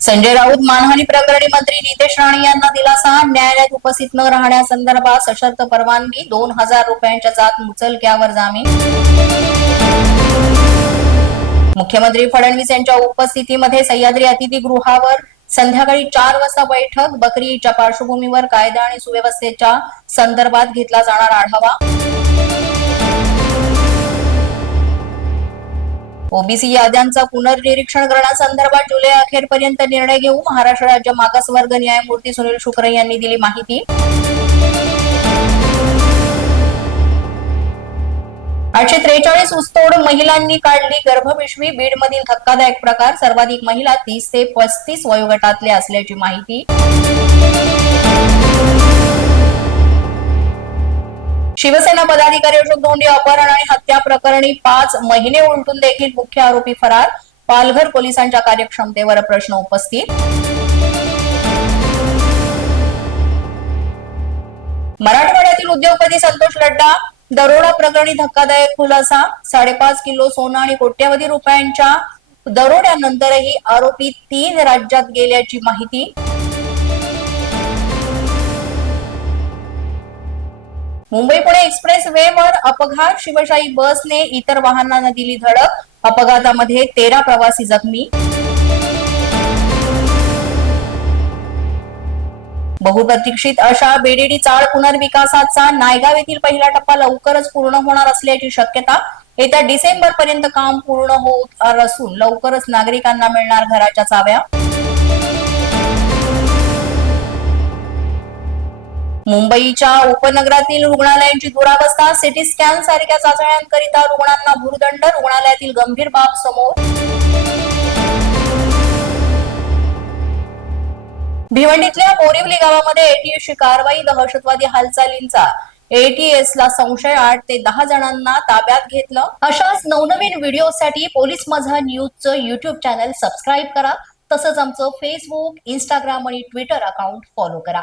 संजय राऊत मानहानी प्रकरणी मंत्री नितेश राणे यांना दिलासा. न्यायालयात उपस्थित न राहण्यासंदर्भात सशर्त परवानगी दोन हजार रुपयांच्या जात मुचलक्यावर जामीन. मुख्यमंत्री फडणवीस यांच्या उपस्थितीमध्ये सह्याद्री अतिथीगृहावर संध्याकाळी चार वाजता बैठक. बकरी ईदच्या पार्श्वभूमीवर कायदा आणि सुव्यवस्थेच्या संदर्भात घेतला जाणार आढावा. ओबीसी याद्यांचा पुनर्निरीक्षण करण्यासंदर्भात जुलै अखेरपर्यंत निर्णय घेऊ महाराष्ट्र राज्य मागासवर्ग न्यायमूर्ती सुनील शुक्र यांनी दिली माहिती. आठशे त्रेचाळीस ऊसतोड महिलांनी काढली गर्भपिशवी. बीडमधील धक्कादायक प्रकार. सर्वाधिक महिला तीस ते पस्तीस वयोगटातल्या असल्याची माहिती. शिवसेना पदाधिकारी अशोक धोंडे अपहरण आणि हत्या प्रकरणी पाच महिने उलटून देखील मुख्य आरोपी फरार. पालघर पोलिसांच्या कार्यक्षमतेवर प्रश्न उपस्थित. मराठवाड्यातील उद्योगपती संतोष लड्डा दरोडा प्रकरणी धक्कादायक खुलासा साडेपाच किलो सोनं आणि कोट्यवधी रुपयांच्या दरोड्यानंतरही आरोपी तीन राज्यात गेल्याची माहिती. मुंबई पुणे एक्सप्रेस वे वर अपघात शिवशाही बसने इतर वाहनांना दिली धडक. अपघातामध्ये तेरा प्रवासी जखमी. बहुप्रतीक्षित अशा बीडीडी चाळ पुनर्विकासाचा नायगाव येथील पहिला टप्पा लवकरच पूर्ण होणार असल्याची शक्यता येत्या डिसेंबर पर्यंत काम पूर्ण होत असून लवकरच नागरिकांना मिळणार घराच्या चाव्या. मुंबईच्या उपनगरातील रुग्णालयांची दुरावस्था सिटी स्कॅन सारख्या चाचण्यांकरिता रुग्णांना भूर्दंड रुग्णालयातील गंभीर बाब समोर. भिवंडीतल्या बोरिवली गावामध्ये एटीएसची कारवाई दहशतवादी हालचालींचा. एटीएस ला संशय आठ ते दहा जणांना ताब्यात घेतलं. अशाच नवनवीन व्हिडिओसाठी पोलीस माझा न्यूजचं युट्यूब चॅनल सबस्क्राईब करा. तसंच आमचं फेसबुक इंस्टाग्राम आणि ट्विटर अकाउंट फॉलो करा.